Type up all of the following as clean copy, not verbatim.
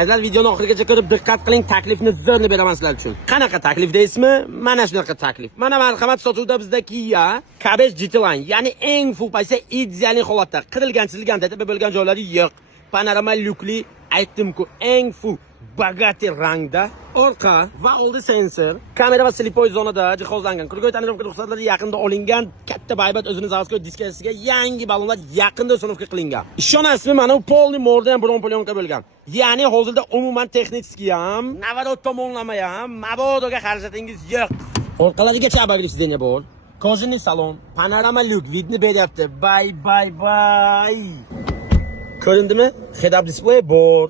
Azizlar, videoni oxirigacha ko'rib diqqat qiling, taklifni zo'rni beraman sizlar uchun. Qanaqa taklif deysizmi? Mana shunaqa taklif. Mana marhamat, sotuvda bizda Kia Cabbage GT Line, ya'ni eng full paysa ideal holatda, qirilgan, chizilgan, tatib bo'lgan joylari yo'q. Panorama lyukli, aytdim-ku, eng full bagati rangda, orqa va oldi sensor, kamera va slipoy zonada jihozlangan. Kurgoy tanirovka ruxsatlari yaqinda olingan, katta baybat o'zini zavodga diskasiga yangi balonlar yaqinda uстановка qilingan. Ishonasizmi, mana bu polni mordan bron polyonka bo'lgan. Ya'ni hozirda umuman texnический ham, navarot tomonlama ham, mabodoga xarajatingiz yo'q. Orqalarigacha abagli sidenya bor. Kojinli salon, panorama lyuk, vidni beryapti. Bay. Ko'rindimi? Head-up display bor.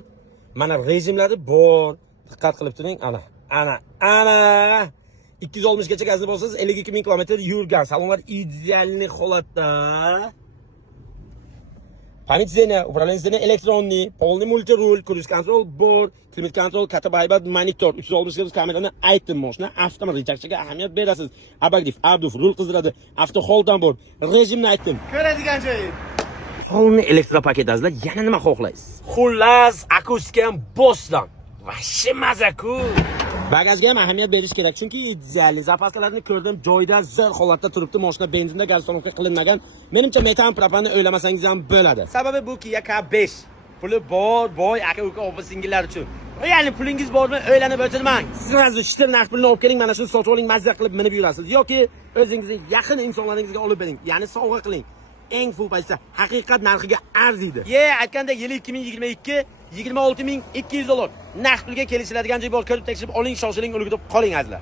Mana rejimlari bor. Diqqat qilib turing. Ana. 260 gacha gazni bo'lsangiz 52 ming kilometr yurgan. Salonlar ideal holatda. Panitsenia, управление elektronli, полный multirul, cruise control bor, climate control, katta baybat monitor, 360 gradus kamerani aytdim, mashina avtomatik chaqchaga ahamiyat berasiz. Abagdif, abduf, rul qizdiradi, avto hold ham bor. Rejimni aytdim. Ko'radigan joyi. Salonni elektropaketasizlar, yana nima xohlaysiz? Xullas, akustika ham bosdan. Vashi mazaku. Bagajga ham ahamiyat berish kerak, chunki ideal zapaskalarni ko'rdim, joyda zo'r holatda turibdi, mashina benzinda gaz uстановка qilinmagan. Menimcha metan propanni o'ylamasangiz ham bo'ladi. Sababi bu Kia K5. Puli bor, boy aka-uka opa-singillar uchun. Ya'ni pulingiz bormi, o'ylanib o'tirmang. Siz shitir narx pulini olib keling, mana shuni sotib oling, mazza qilib minib yurasiz yoki o'zingizning yaqin insonlaringizga olib bering, ya'ni sovg'a qiling. Eng full paysa haqiqat narxiga arziydi. Aytganda yili 2022 $26,200. Naqd pulga kelishiladigan joy bor, ko'rib tekshirib oling, shoshiling, ulgurib qoling azizlar.